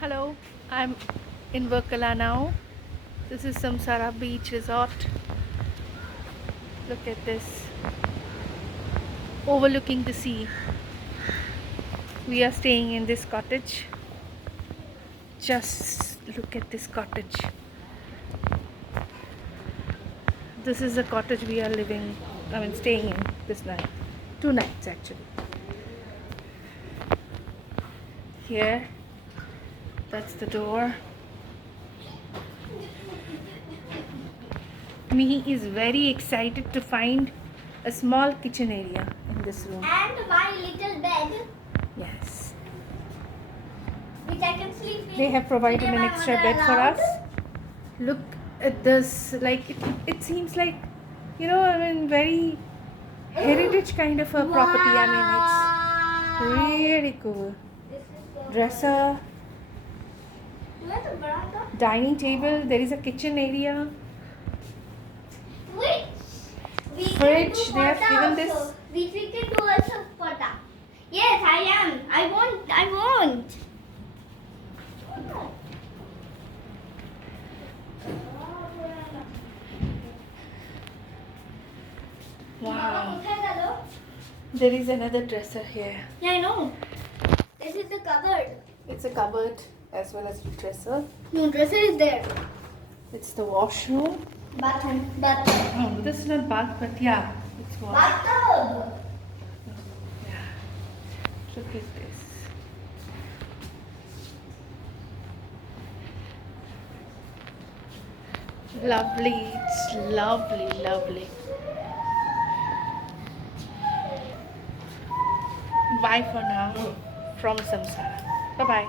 Hello, I'm in Varkala now. This is Samsara Beach Resort. Look at this, overlooking the sea. We are staying in this cottage. Just look at this cottage. This is the cottage we are staying in this night. 2 nights actually. Here, that's the door. Mihi is very excited to find a small kitchen area in this room. And my little bed. Yes. Which I can sleep in. They have provided Today an my extra mother bed for allowed. us. Look at this. Like it seems like, very heritage kind of a property. It's really cool. This is the Dresser, Where's the veranda? dining table. There is a kitchen area. Which we Fridge, can do they have photo given this. also. Which we can do also photo. Yes, I am. I want. Wow. There is another dresser here. Yeah, I know. This is the cupboard. It's a cupboard as well as a dresser. No, dresser is there. It's the washroom. Bathroom. Oh, this is not bath, but yeah, it's washroom. Bathtub. Yeah. Look at this. Lovely. It's lovely, lovely. Bye for now from Samsara. Bye bye.